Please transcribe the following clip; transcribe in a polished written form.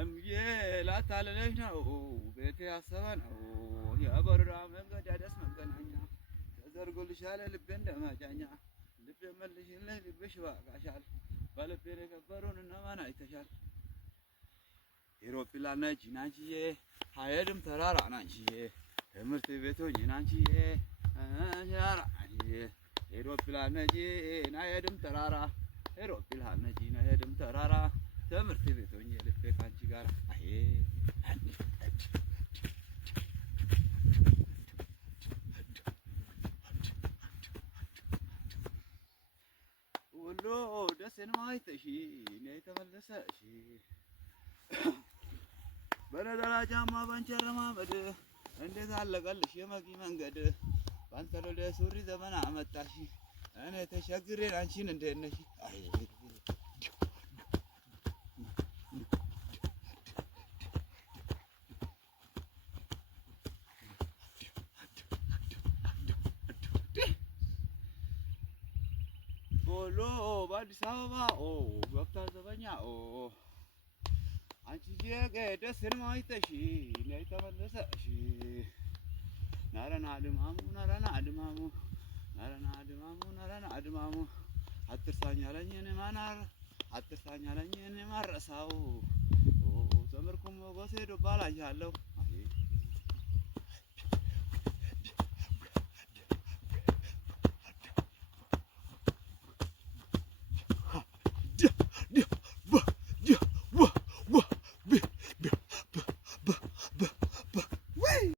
አምዬ ላታለለሽ ነው ቤቴ ያሰበ ነው የበረራ መንገድ ያደስ መገናኛ ተዘርጎልሻል ልቤ እንደመጫኛ ልቤ መልሽልኝ ልብሽ ባቃሻል በልቤ የከበሩን እነማን አይተሻል ኤሮፕላን ነች ናንቺዬ አይሄድም ተራራ ናንቺዬ ትምህርት ቤቶኝ ናንቺዬ ኤሮፕላን ነች አይሄድም ተራራ ኤሮፕላን ነች አይሄድም ተራራ ትምህርት ቤቶኝ ልቤ ካንቺ ጋር አይ ወሎ ደሴን ማይተሺ ነይ ተመለሰሽ በነጠላ ጫማ ባንቸር ማመድ እንዴት አለቀልሽ የመጊ መንገድ ባንተ ለሱሪ ዘመን አመጣሽ እኔ ተሸግሬን አንቺን እንዴት ነሽ አይ ወሎ በአዲስ አበባ ገብታ ዘበኛ አንቺዬ ደሴን ማይተሺ ነይ ተመለሰሽ ናረና አድማሙ ናረና አድማሙ ናረና አድማሙ ናረና አድማሙ አትርሳኝ አለኝን ማናር አትርሳኝ አለኝን ማረሳው ዘመርኩም ጎሴ ዶባላያለሁ